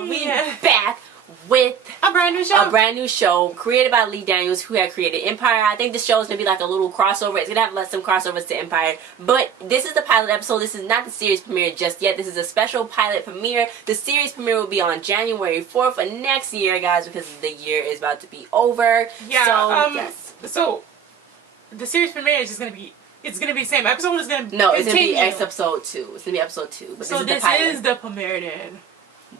we back with a brand new show created by Lee Daniels, who had created Empire. I think the show is gonna be like a little crossover. It's gonna have some crossovers to Empire, but this is the pilot episode. This is not the series premiere just yet. This is a special pilot premiere. The series premiere will be on January 4th of next year, guys, because the year is about to be over. Yeah. So yes. So the series premiere is just gonna be. It's gonna be the same episode. It's gonna no. It's gonna be episode 2. It's gonna be episode 2. But so this is the premiere then.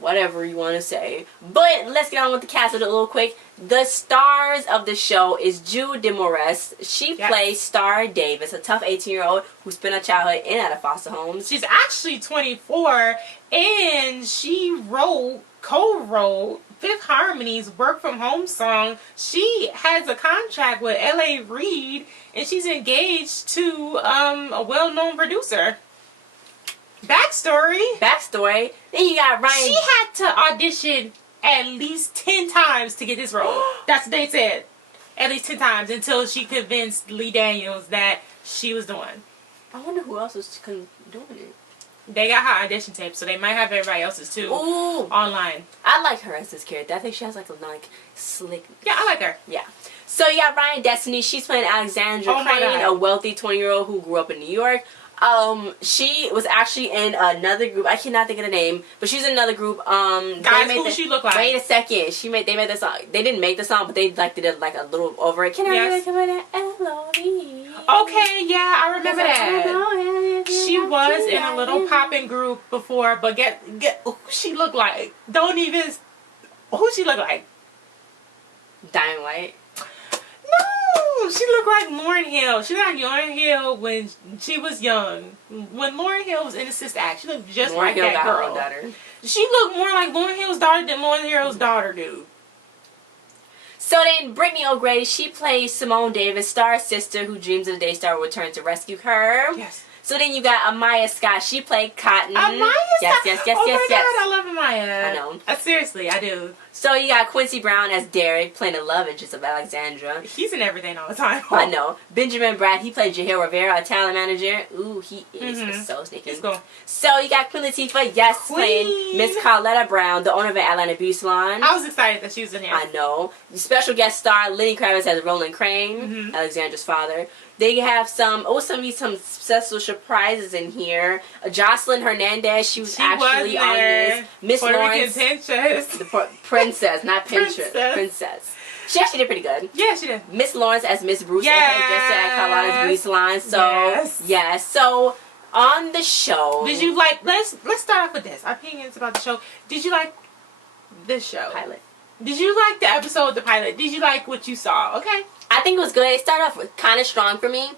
Whatever you want to say. But let's get on with the cast of it a little quick. The stars of the show is Jude Demorest. She plays Star Davis, a tough 18-year-old who spent her childhood in and out of foster homes. She's actually 24, and she co-wrote Fifth Harmony's Work From Home song. She has a contract with L.A. Reid, and she's engaged to a well-known producer. Backstory. Then you got Ryan. She had to audition at least 10 times to get this role. That's what they said. At least 10 times until she convinced Lee Daniels that she was the one. I wonder who else was doing it. They got her audition tape, so they might have everybody else's too. Ooh. Online. I like her as this character. I think she has like slick. Yeah, I like her. Yeah. So you got Ryan Destiny. She's playing Alexandra Crane, a wealthy 20-year-old who grew up in New York. She was actually in another group. I cannot think of the name, but she's in another group. Guys, who she look like? Wait a second. They made the song. They didn't make the song, but they like did it like a little over it. Can I really come in L-O-E? Okay, yeah, I remember that. She was in a little popping group before, but get who she look like? Who she look like? Diamond White. No, she looked like Lauryn Hill. She looked like Lauryn Hill when she was young. When Lauryn Hill was in the Sister Act, she looked just like that girl. Daughter. She looked more like Lauryn Hill's daughter than Lauryn Hill's daughter do. So then, Brittany O'Grady, she plays Simone Davis, Star's sister, who dreams of the day Star will return to rescue her. Yes. So then you got Amaya Scott. She played Cotton. Amaya Scott? Yes. Oh my God, I love Amaya. I know. Seriously, I do. So you got Quincy Brown as Derrick, playing the love interest of Alexandra. He's in everything all the time. I know. Benjamin Bratt, he played Jahil Rivera, a talent manager. Ooh, he is so sneaky. He's cool. So you got Queen Latifah, playing Miss Carletta Brown, the owner of an Atlanta beauty salon. I was excited that she was in here. I know. Special guest star Lenny Kravitz as Roland Crane, Alexandra's father. They have some special surprises in here. Jocelyn Hernandez, she was actually on this. Miss Lawrence, the princess, not Pinterest, princess. She actually did pretty good. Yeah, she did. Miss Lawrence as Miss Bruce, just at Carlotta's beauty salon. So yes. So on the show, did you like? Let's start off with this. Our opinions about the show. Did you like this show? Pilot. Did you like the episode, the pilot? Did you like what you saw? Okay. I think it was good. It started off kind of strong for me,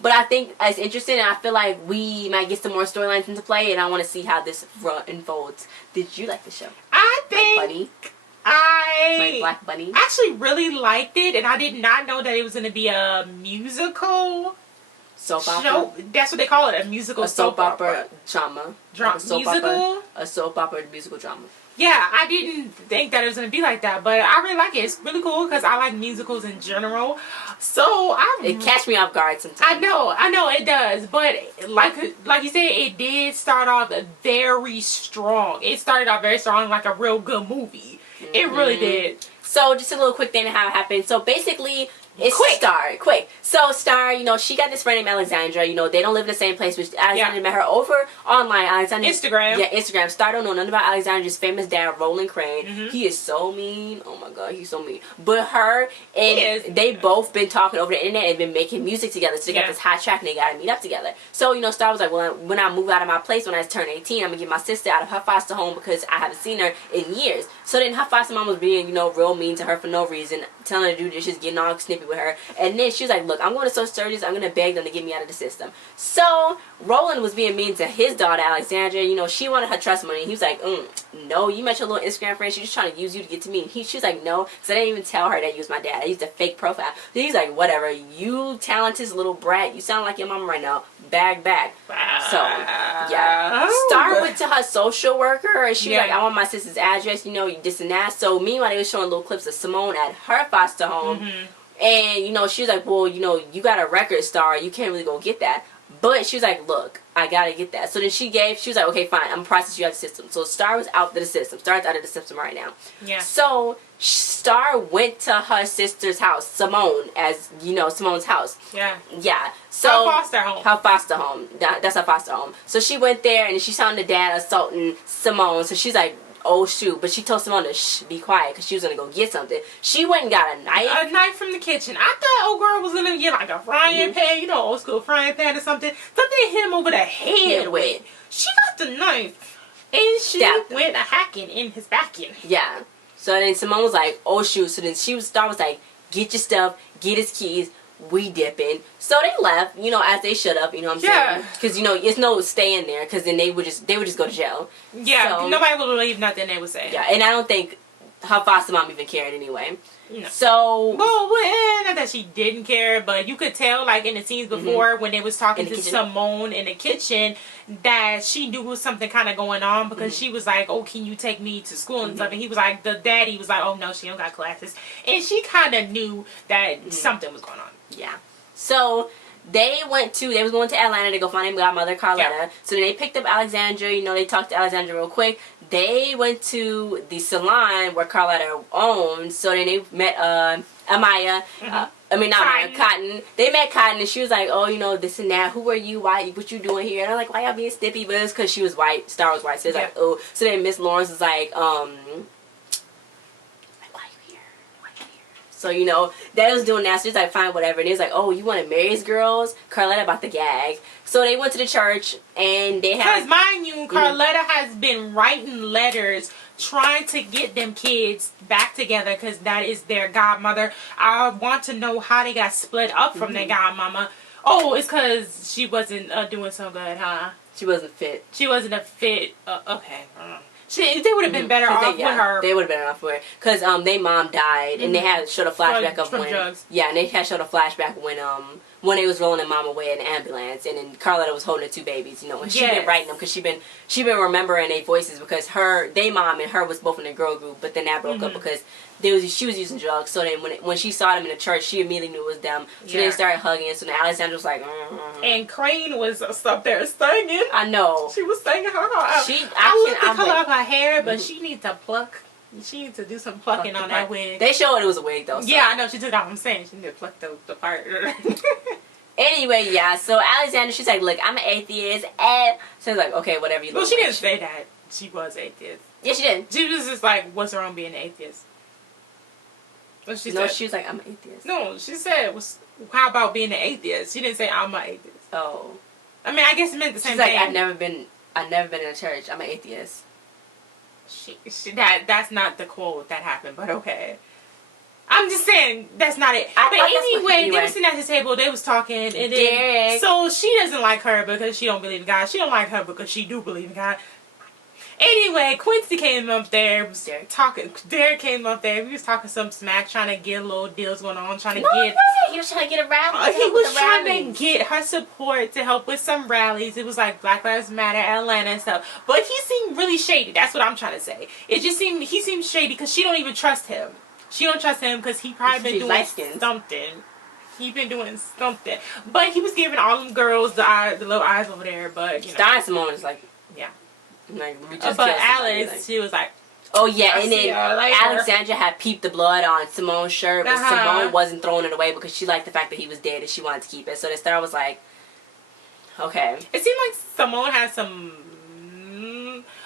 but I think it's interesting, and I feel like we might get some more storylines into play, and I want to see how this unfolds. Did you like the show? I think my Black Bunny actually really liked it, and I did not know that it was going to be a musical soap opera. Show. That's what they call it, a musical soap opera drama. A soap opera musical drama. Yeah, I didn't think that it was going to be like that, but I really like it. It's really cool because I like musicals in general. So it catch me off guard sometimes. I know it does. But like you said, it did start off very strong. It started off very strong, like a real good movie. It really did. So just a little quick thing on how it happened. So basically, it's quick. So Star, she got this friend named Alexandra. They don't live in the same place, which Alexandra met her over online. Instagram. Yeah, Instagram. Star don't know nothing about Alexandra's famous dad, Roland Crane. He is so mean. Oh my God, he's so mean. But her and they both been talking over the internet and been making music together. So they got this hot track and they gotta meet up together. So Star was like, well, when I move out of my place when I turn 18, I'm gonna get my sister out of her foster home because I haven't seen her in years. So then her foster mom was being real mean to her for no reason, telling her to do this, just getting all snippy with her. And then she was like, look, I'm going to social services. I'm going to beg them to get me out of the system. So Roland was being mean to his daughter, Alexandra. She wanted her trust money. He was like, no, you met your little Instagram friend. She's just trying to use you to get to me. She was like, no, because I didn't even tell her that you was my dad. I used a fake profile. So he's like, whatever. You talented little brat. You sound like your mama right now. Bag back. So, yeah. Star went to her social worker and she was like, I want my sister's address, this and that. So meanwhile, they were showing little clips of Simone at her foster home. And, she was like, well, you got a record, Star. You can't really go get that. But she was like, look, I gotta get that. So then she was like, okay, fine, I'm gonna process you out of the system. So Star was out of the system. Star's out of the system right now. Yeah. So Star went to her sister's house, Simone, as you know, Simone's house. Yeah. Yeah. So her foster home. Her foster home. That's her foster home. So she went there and she saw the dad assaulting Simone. So she's like, oh shoot. But she told Simone to be quiet because she was gonna go get something. She went and got a knife. A knife from the kitchen. I thought old girl was gonna get like a frying pan, you know, old school frying pan or something. Something to hit him over the head with. She got the knife and she went a hacking in his backing. Yeah. So then Simone was like, oh shoot. So then Star was like, get your stuff, get his keys, we dipping. So they left, you know, as they should have, you know what I'm saying? Because, you know, it's no staying there because then they would just go to jail. Yeah, so, nobody would believe nothing they would say. Yeah, and I don't think her foster mom even cared anyway. No. So, well, not that she didn't care, but you could tell, like in the scenes before when they was talking to Simone in the kitchen, that she knew was something kind of going on because she was like, "Oh, can you take me to school and stuff?" And he was like, the daddy was like, "Oh no, she don't got classes," and she kind of knew that something was going on. Yeah. So they was going to Atlanta to go find their godmother, Carletta. Yeah. So then they picked up Alexandra. You know, they talked to Alexandra real quick. They went to the salon where Carletta owned. So then they met Amaya. Cotton. They met Cotton, and she was like, "Oh, you know, this and that. Who are you? Why? What you doing here?" And I'm like, "Why y'all being stiffy?" But it's because she was white. Star was white. So it's like, "Oh." So then Miss Lawrence was like, So, you know, they was doing that. So she's like, fine, whatever. And he was like, oh, you want to marry his girls? Carletta about to gag. So they went to the church and they had... Because, mind you, Carletta has been writing letters trying to get them kids back together because that is their godmother. I want to know how they got split up from their godmama. Oh, it's because she wasn't doing so good, huh? She wasn't fit. She wasn't a fit... okay. They would have been better off with her. They would have been better off with her. Because their mom died. And they had showed a flashback of when... drugs. Yeah, and they had showed a flashback when they was rolling their mom away in the ambulance. And then Carletta was holding the two babies, you know. And she been writing them because she been remembering their voices because their mom and her was both in the girl group. But then that broke up because she was using drugs. So then when she saw them in the church, she immediately knew it was them. So they started hugging. So then Alexandra was like... And Crane was up there singing. I know. She was singing her heart out. I looked at the color of her hair, but she needs to pluck. She needs to do some plucking on that wig. They showed it was a wig, though. So. Yeah, I know. She took it off. I'm saying she need to pluck the part. Anyway, yeah. So Alexandra, she's like, look, I'm an atheist. And so it's like, okay, whatever you Well, she didn't say that she was atheist. Yeah, she did. She was just like, what's wrong being an atheist? What she said? She was like, I'm an atheist. No, she said, how about being an atheist? She didn't say, I'm an atheist. Oh. I mean, I guess it meant the same thing. She's like, I've never been in a church. I'm an atheist. That's not the quote that happened, but okay. I'm just saying that's not it. Anyway, they were sitting at the table. They was talking, and Derrick. So she doesn't like her because she don't believe in God. She don't like her because she do believe in God. Anyway, Quincy came up there. Derrick came up there. He was talking some smack, trying to get little deals going on, he was trying to get a rally. He was trying to get her support to help with some rallies. It was like Black Lives Matter, Atlanta and stuff. But he seemed really shady. That's what I'm trying to say. He seemed shady because she don't even trust him. She don't trust him because he probably been doing something. He been doing something. But he was giving all them girls the little eyes over there. But you know, Simone is like, yeah. Like, but Alex, she was like, oh yeah, and then Alexandra had peeped the blood on Simone's shirt, but Simone wasn't throwing it away because she liked the fact that he was dead and she wanted to keep it. So the star was like, okay. It seemed like Simone had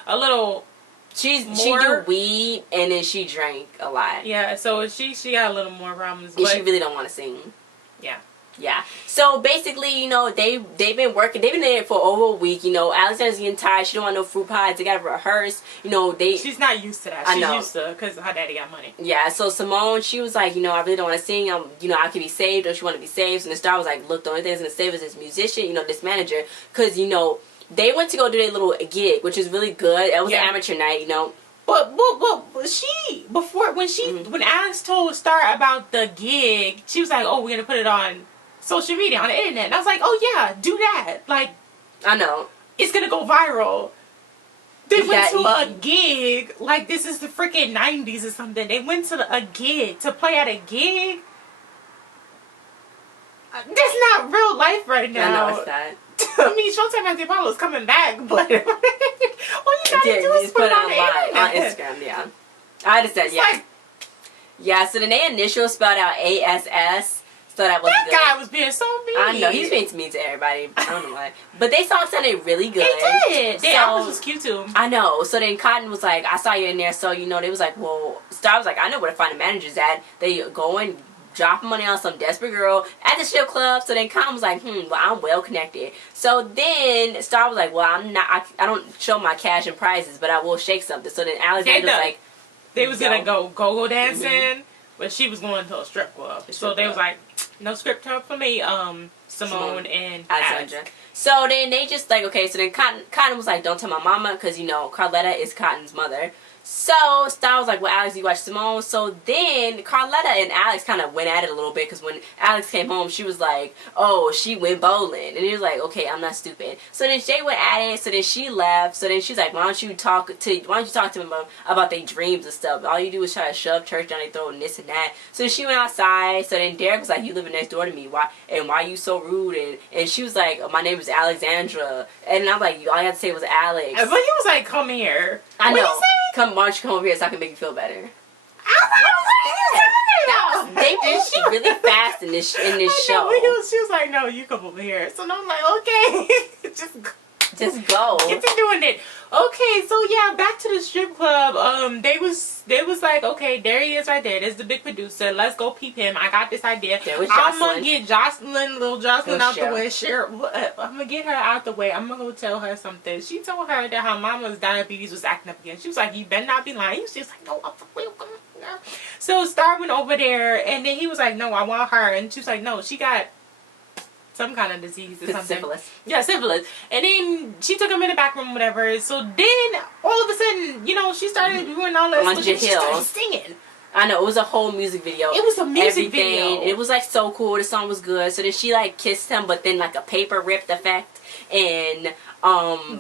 a little. She do weed and then she drank a lot. Yeah, so she got a little more problems. And she really don't want to sing. Yeah. Yeah. So basically, you know, they've been working. They've been in it for over a week. You know, Alexandra's getting tired. She don't want no fruit pies. They gotta rehearse. You know, she's not used to that. She's used to because her daddy got money. Yeah. So Simone, she was like, you know, I really don't want to sing. You know, I could be saved. Don't you want to be saved? And the star was like, look, the only thing that's gonna save us is this musician. You know, this manager, because you know they went to go do their little gig, which is really good. It was an amateur night. You know. But when Alex told Star about the gig, she was like, oh, we're gonna put it on social media, on the internet. And I was like, oh yeah, do that. Like, I know. It's gonna go viral. They went to a gig, like this is the freaking 90s or something. They went to a gig, to play at a gig. That's not real life right now. I know, it's that. I mean, Showtime After Apollo's coming back, but all you gotta do is put it on Instagram. Yeah, I understand. It's yeah, like, yeah. So the name initials spelled out ASS. So that wasn't good. That guy was being so mean. I know, he's being mean to everybody. I don't know why. But they song sounded really good. It did. Their so, outfits was cute too. I know. So then Cotton was like, I saw you in there. So, you know, they was like, well, Star was like, I know where to find the managers at. They go and drop money on some desperate girl at the strip club. So then Cotton was like, well, I'm well connected. So then Star was like, well, I don't show my cash and prizes, but I will shake something. So then Alexander was like, they was going to go dancing, but she was going to a strip club. So they was like, no script talk for me, Simone and Alexandra. So then they just like, okay, so then Cotton was like, don't tell my mama, because, you know, Carletta is Cotton's mother. So Star was like, well, Alex, you watch Simone. So then Carletta and Alex kind of went at it a little bit, because when Alex came home, she was like, oh, she went bowling. And he was like, okay, I'm not stupid. So then Jay went at it. So then she left. So then she's like, why don't you talk to them about their dreams and stuff? All you do is try to shove church down their throat and this and that. So then she went outside. So then Derrick was like, you living next door to me. Why you so rude? And she was like, my name is Alexandra. And I'm like, all you had to say was Alex. But he was like, come here. I know. What you say? Why don't you come over here so I can make you feel better? They moved really fast in this show. She was like, no, you come over here. So I'm like, okay, just go. Get to doing it. Okay, so yeah, back to the strip club. They was like, okay, there he is right there. There's the big producer. Let's go peep him. I got this idea. I'm gonna get little Jocelyn out the way. I'm gonna get her out the way. I'm gonna go tell her something. She told her that her mama's diabetes was acting up again. She was like, you better not be lying. She was like, no, I'm for real. So Star went over there, and then he was like, no, I want her. And she was like, no, she got some kind of disease or something. Syphilis. Yeah, syphilis. And then she took him in the back room, whatever. So then, all of a sudden, you know, she started doing all this. On She started Hill. singing. I know, it was a whole music video. It was a music video. It was like so cool. The song was good. So then she like kissed him, but then like a paper ripped effect. And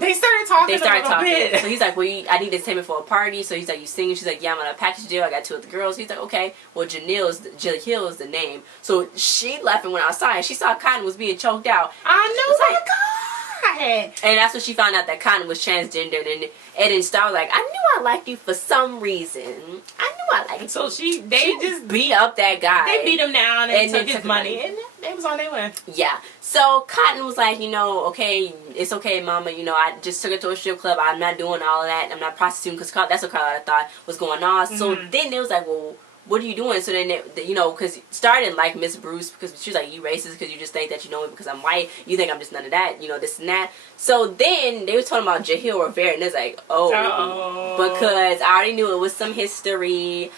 they started talking. Bit. So he's like, well, I need this payment for a party. So he's like, you singing? She's like, yeah, I'm on a package deal. I got 2 of the girls. He's like, okay. Well, Jill Hill is the name. So she left and went outside. She saw Cotton was being choked out. I know. Oh my God. And that's when she found out that Cotton was transgender. And then Star was like, I knew I liked you for some reason. I knew I liked you. So she just beat up that guy. They beat him down and took his money. And they was on their way. Yeah. So Cotton was like, you know, okay, it's okay, mama. You know, I just took her to a strip club. I'm not doing all of that. I'm not prostituting, because that's what Carletta thought was going on. So then they was like, well, what are you doing? So then, you know, because Star didn't like Miss Bruce, because she was like, you racist because you just think that you know me because I'm white. You think I'm just none of that, you know, this and that. So then they was talking about Jahil Rivera, and it's like, because I already knew it was some history.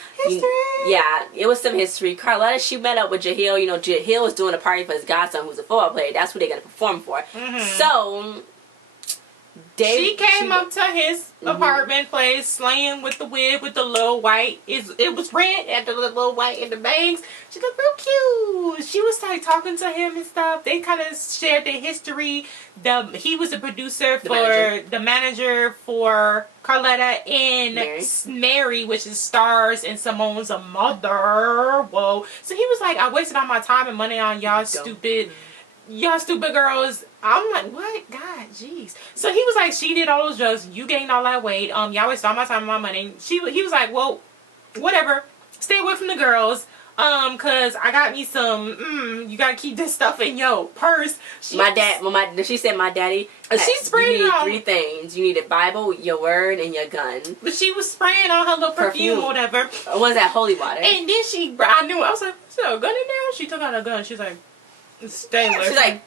Yeah, it was some history. Carletta, she met up with Jahil. You know, Jahil was doing a party for his godson, who's a football player. That's who they're going to perform for. So she came up to his apartment place, slaying with the wig, with the little white. It was red, and the little white in the bangs. She looked real cute. She was like talking to him and stuff. They kind of shared their history. He was a producer the manager for Carletta and Mary, which is Star's and Simone's mother. Whoa. So he was like, I wasted all my time and money on y'all stupid girls. I'm like, what? God, jeez. So he was like, she did all those drugs. You gained all that weight. Y'all wasted all my time and my money. He was like, well, whatever. Stay away from the girls. Cause I got me some. You gotta keep this stuff in your purse. She said my daddy. She sprayed you need 3 things. You need a Bible, your word, and your gun. But she was spraying on her little perfume or whatever. Was that holy water? And then I knew. I was like, is there a gun in there? She took out a gun. She's like, stay away. She's like,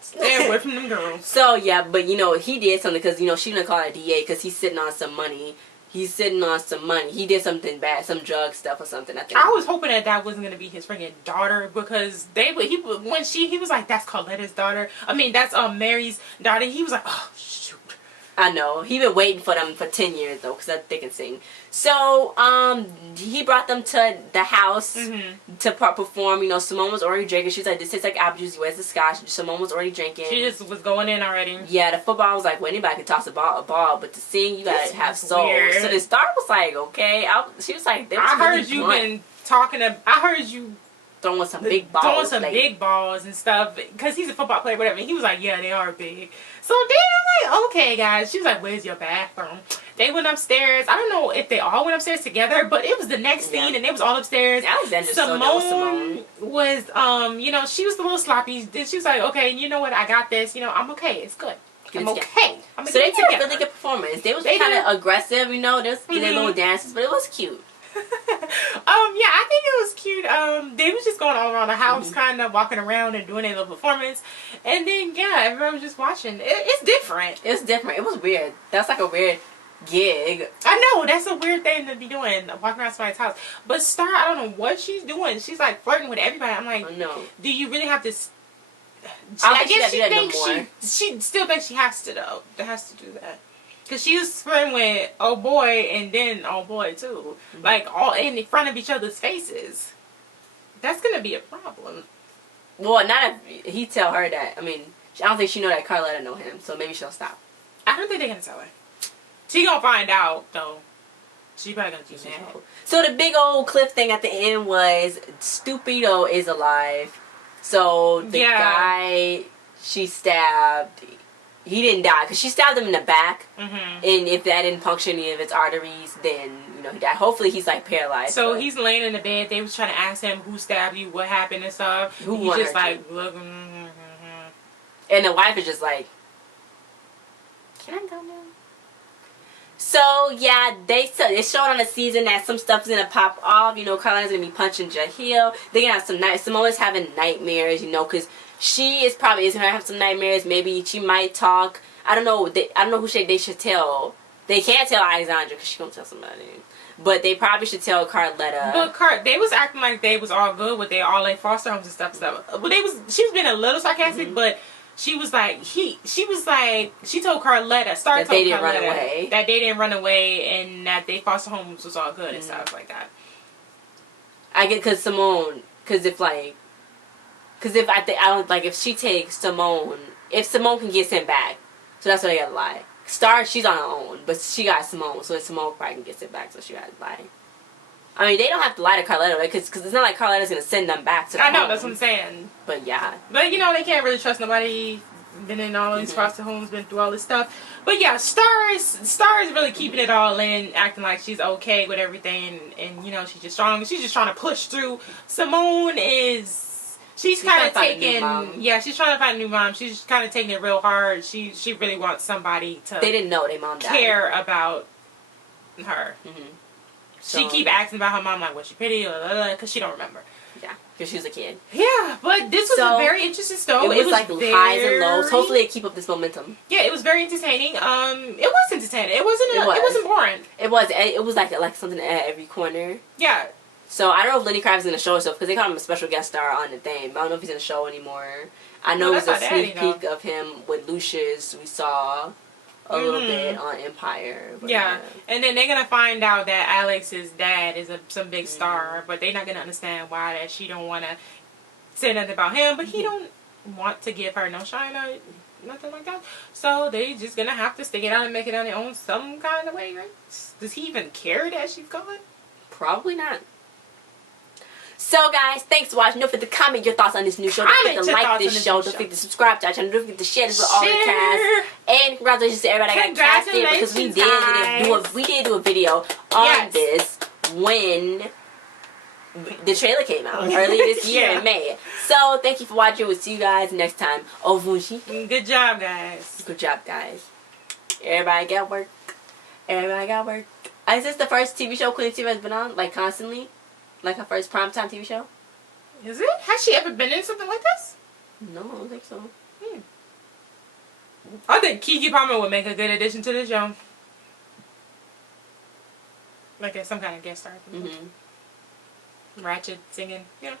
stay away from them girls. So yeah, but you know, he did something, because you know she didn't call it a DA because he's sitting on some money. He did something bad, some drug stuff or something, I think. I was hoping that wasn't gonna be his freaking daughter, because he was like, that's Carletta's daughter. I mean, that's Mary's daughter. He was like, oh shoot. I know. He been waiting for them for 10 years though, because they can sing. So he brought them to the house to perform. You know, Simone was already drinking. She's like, this tastes like apple juice. Where's the scotch? Simone was already drinking. She just was going in already. Yeah, the football was like, well, anybody can toss a ball, but to sing, you gotta have soul. Weird. So the star was like, okay. She was like, I heard you throwing some big balls. Throwing some big balls and stuff. Because he's a football player, whatever. And he was like, yeah, they are big. So then I'm like, okay, guys. She was like, where's your bathroom? They went upstairs. I don't know if they all went upstairs together, but it was the next scene and they was all upstairs. Simone was, you know, she was a little sloppy. She was like, okay, you know what? I got this. You know, I'm okay. It's good. I'm okay. So they did a really good performance. They was kind of aggressive, you know. They did their little dances, but it was cute. Yeah, I think it was cute. They was just going all around the house, kind of walking around and doing their little performance, and then everyone was just watching. It's different. It's different. It was weird. That's like a weird gig. I know, that's a weird thing to be doing, walking around somebody's house. But Star, I don't know what she's doing. She's like flirting with everybody. I'm like, no. Do you really have to? I guess she thinks she still thinks she has to though. Has to do that. Cause she was flirting with oh boy and then oh boy too, like all in front of each other's faces. That's gonna be a problem. Well, not if he tell her that. I mean, I don't think she know that Carletta know him, so maybe she'll stop. I don't think they're gonna tell her. She gonna find out though. She probably gonna keep saying it. So the big old cliff thing at the end was Stupido is alive. So the guy she stabbed, he didn't die because she stabbed him in the back, and if that didn't puncture any of its arteries, then you know he died. Hopefully he's like paralyzed. So he's laying in the bed. They was trying to ask him who stabbed you, what happened and stuff. He's just like look, and the wife is just like, can I go now? So yeah, it's showing on the season that some stuff's gonna pop off. You know, Carletta's gonna be punching Jahil. They're gonna have some nights. Simone's having nightmares. You know, because she probably gonna have some nightmares. Maybe she might talk. I don't know. I don't know who they should tell. They can't tell Alexandra because she gonna tell somebody. But they probably should tell Carletta. But they was acting like they was all good with all like foster homes and stuff. But she was being a little sarcastic, but. She was like, she told Carletta, that they didn't run away. That they didn't run away and that they foster homes was all good and stuff like that. I get, because if she takes Simone, if Simone can get sent back, so that's why they gotta lie. Star, she's on her own, but she got Simone, so Simone probably can get sent back, so she gotta lie. I mean, they don't have to lie to Carletta, right? Because it's not like Carletta's going to send them back to the home. That's what I'm saying. But, yeah. But, you know, they can't really trust nobody. Been in all these foster homes, been through all this stuff. But, yeah, Star is really keeping it all in, acting like she's okay with everything. And you know, she's just strong. She's just trying to push through. Simone is... She's kind of taking... Yeah, she's trying to find a new mom. She's kind of taking it real hard. She really wants somebody to... They didn't know their mom died. Care about her. So, she keep asking about her mom, like, was she pretty, because she don't remember. Yeah, because she was a kid. Yeah, but this was a very interesting story. It was like highs and lows. Hopefully it keep up this momentum. Yeah, it was very entertaining. It was entertaining. It wasn't boring. It was like something at every corner. Yeah. So I don't know if Lenny Kravitz is going to show herself, because they called him a special guest star on the thing. But I don't know if he's going to show anymore. I know it was a sneak peek of him with Lucius we saw a little bit on Empire. Yeah, and then they're gonna find out that Alex's dad is some big star, but they're not gonna understand why that she don't want to say nothing about him, but he don't want to give her no shine or nothing like that. So they just gonna have to stick it out and make it on their own some kind of way, right? Does he even care that she's gone? Probably not. So guys, thanks for watching. Don't forget to comment your thoughts on this new show. Don't forget to like this show. Don't forget to subscribe to our channel. Don't forget to share this with all the cast. And congratulations to everybody that got casted, because we did do a video on this when the trailer came out earlier this year in May. So thank you for watching. We'll see you guys next time. Au revoir. Good job, guys. Good job, guys. Everybody got work. Everybody got work. Is this the first TV show Queen Latifah has been on, like, constantly? Like her first primetime TV show? Is it? Has she ever been in something like this? No, I don't think so. I think Keke Palmer would make a good addition to the show. Like as some kind of guest star. Ratchet singing. Yeah.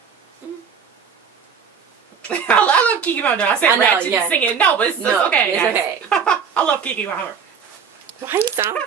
I love Keke Palmer. I said Ratchet singing. No, but it's okay. It's okay. I love Keke Palmer. Why you sound